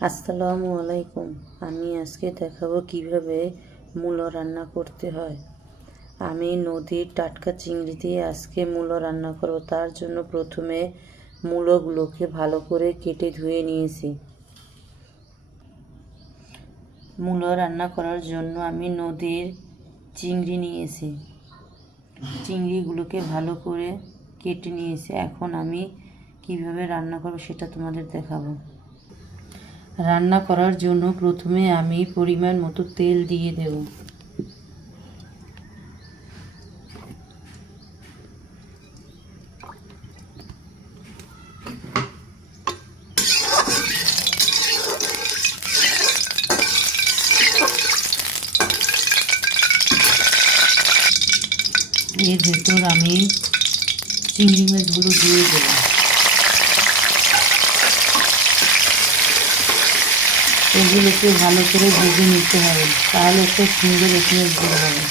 আসসালামু আলাইকুম। আমি আজকে দেখাবো কীভাবে মূলো রান্না করতে হয়। আমি নদীর টাটকা চিংড়ি দিয়ে আজকে মূলো রান্না করব। তার জন্য প্রথমে মূলোগুলোকে ভালো করে কেটে ধুয়ে নিয়েছি। মূলো রান্না করার জন্য আমি নদীর চিংড়ি নিয়েছি। চিংড়িগুলোকে ভালো করে কেটে নিয়েছি। এখন আমি কীভাবে রান্না করব সেটা তোমাদের দেখাবো। রান্না করার জন্য প্রথমে আমি পরিমাণ মতো তেল দিয়ে দেব। এর ভেতর আমি চিংড়ি মাছগুলো দিয়ে দেবো। এগুলোকে ভালো করে ভেজে নিতে হবে, তাহলে একটা সুন্দর স্মেল বের হবে।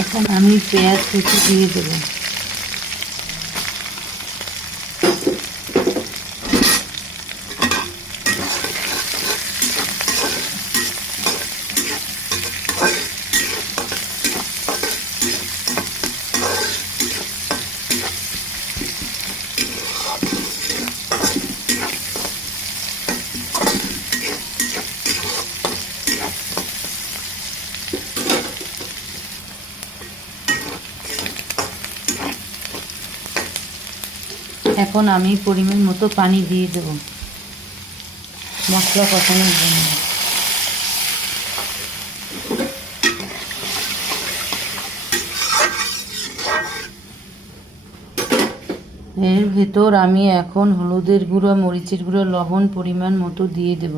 এখন আমি পেঁয়াজ কুচি দিয়ে দেবো। এখন আমি পরিমাণ মতো পানি দিয়ে দেব। মশলা কষানোর জন্য। এর ভেতর আমি এখন হলুদের গুঁড়ো, মরিচের গুঁড়ো, লবণ পরিমাণ মতো দিয়ে দেব।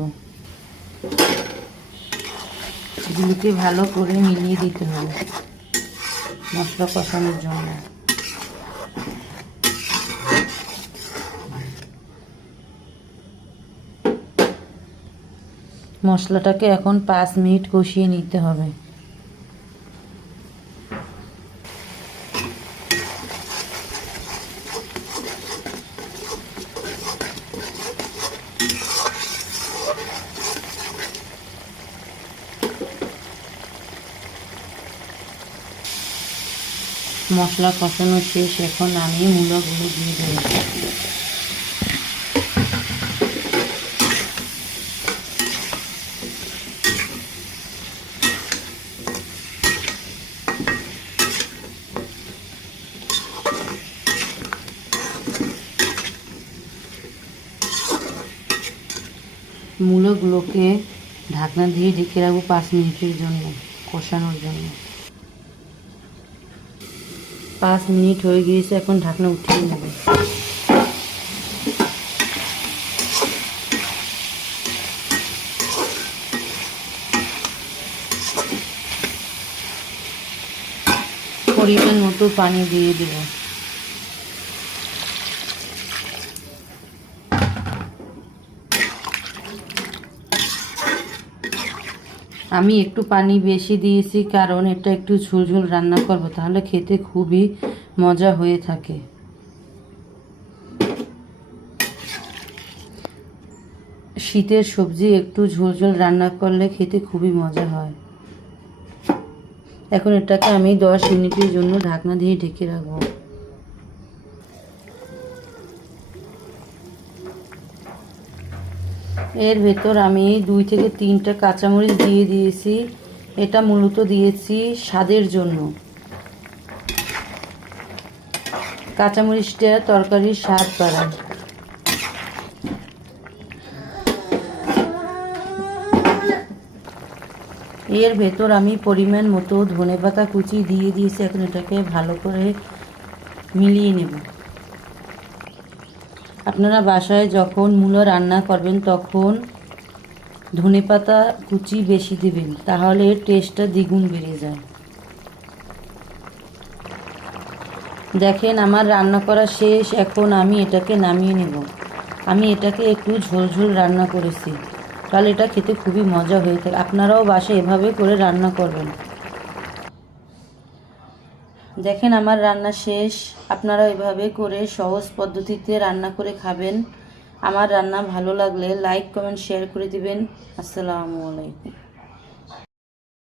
এগুলোকে ভালো করে মিলিয়ে দিতে হবে মশলা কষানোর জন্য। মশলাটাকে এখন পাঁচ মিনিট কষিয়ে নিতে হবে। মশলা কষানো শেষ, এখন আমি মূলাগুলো দিয়ে দেবো। মূলগুলোকে ঢাকনা দিয়ে ঢেকে রাখব পাঁচ মিনিটের জন্য, কষানোর জন্য। পাঁচ মিনিট হয়ে গিয়েছে, এখন ঢাকনা উঠিয়ে নেবে। পরিমাণ মতো পানি দিয়ে দেবো। আমি একটু পানি বেশি দিয়েছি, কারণ এটা একটু ঝোলঝোল রান্না করব, তাহলে খেতে খুবই মজা হয়ে থাকে। শীতের সবজি একটু ঝোলঝোল রান্না করলে খেতে খুবই মজা হয়। এখন এটাকে আমি দশ মিনিটের জন্য ঢাকনা দিয়ে ঢেকে রাখব। এর ভেতর আমি দুই থেকে তিনটা কাঁচামরিচ দিয়ে দিয়েছি। এটা মূলত দিয়েছি স্বাদের জন্য। কাঁচামরিচটা তরকারির স্বাদ বাড়ায় এর ভেতর আমি পরিমাণ মতো ধনে পাতা কুচি দিয়ে দিয়েছি। এখন এটাকে ভালো করে মিলিয়ে নেব। আপনারা বাসায় যখন মূলো রান্না করবেন, তখন ধনে পাতা কুচি বেশি দেবেন, তাহলে টেস্টটা দ্বিগুণ বেড়ে যায়। দেখেন, আমার রান্না করা শেষ, এখন আমি এটাকে নামিয়ে নেব। আমি এটাকে একটু ঝোল ঝোল রান্না করেছি। তাহলে এটা খেতে খুবই মজা হয়ে থাকে। আপনারাও বাসায় এভাবে করে রান্না করবেন। দেখেন, আমার রান্না শেষ। আপনারা এভাবে করে সহজ পদ্ধতিতে রান্না করে খাবেন। আমার রান্না ভালো লাগলে লাইক, কমেন্ট, শেয়ার করে দিবেন। আসসালামু আলাইকুম।